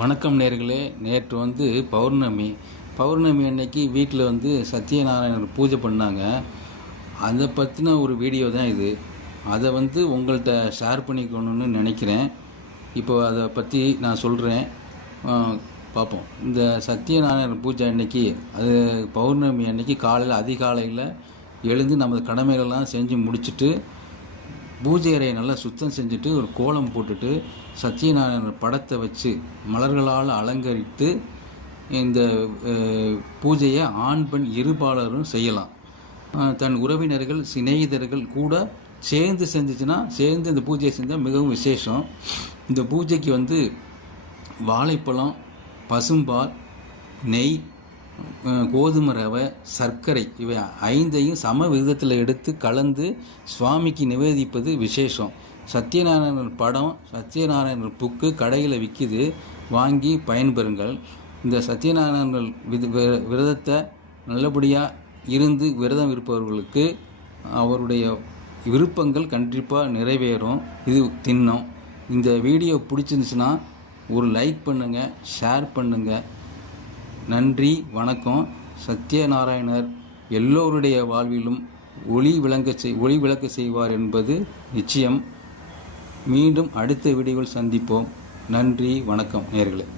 வணக்கம் நேர்களே. நேற்று பௌர்ணமி அன்னைக்கு வீட்டில் சத்யநாராயணர் பூஜை பண்ணாங்க. அதை பற்றின ஒரு வீடியோ தான் இது. அதை உங்கள்கிட்ட ஷேர் பண்ணிக்கணும்னு நினைக்கிறேன். இப்போ அதை பற்றி நான் சொல்கிறேன், பார்ப்போம். இந்த சத்யநாராயணர் பூஜை அன்னைக்கு, அது பௌர்ணமி அன்னைக்கு காலையில் அதிகாலையில் எழுந்து நமது கடமைகள்லாம் செஞ்சு முடிச்சுட்டு பூஜை அறையை நல்லா சுத்தம் செஞ்சுட்டு ஒரு கோலம் போட்டுட்டு சத்யநாராயணர் படத்தை வச்சு மலர்களால் அலங்கரித்து இந்த பூஜையை ஆண் பெண் இருபாலரும் செய்யலாம். தன் உறவினர்கள் சிநேகிதர்கள் கூட சேர்ந்து சேர்ந்து இந்த பூஜையை செஞ்சால் மிகவும் விசேஷம். இந்த பூஜைக்கு வாழைப்பழம், பசும்பால், நெய், கோதுமை ரவை, சர்க்கரை இவை 5ஐயும் சம விகிதத்தில் எடுத்து கலந்து சுவாமிக்கு நிவேதிப்பது விசேஷம். சத்யநாராயணர் படம், சத்யநாராயணர் புக்கு கடையில் விற்கிது, வாங்கி பயன்பெறுங்கள். இந்த சத்யநாராயணர் விரதத்தை நல்லபடியாக இருந்து விரதம் இருப்பவர்களுக்கு அவருடைய விருப்பங்கள் கண்டிப்பாக நிறைவேறும். இது திண்ணம். இந்த வீடியோ பிடிச்சிருந்துச்சுன்னா ஒரு லைக் பண்ணுங்கள், ஷேர் பண்ணுங்கள். நன்றி, வணக்கம். சத்யநாராயணர் எல்லோருடைய வாழ்விலும் ஒளி விளக்க செய்வார் என்பது நிச்சயம். மீண்டும் அடுத்த வீடியோவில் சந்திப்போம். நன்றி, வணக்கம் நேயர்களே.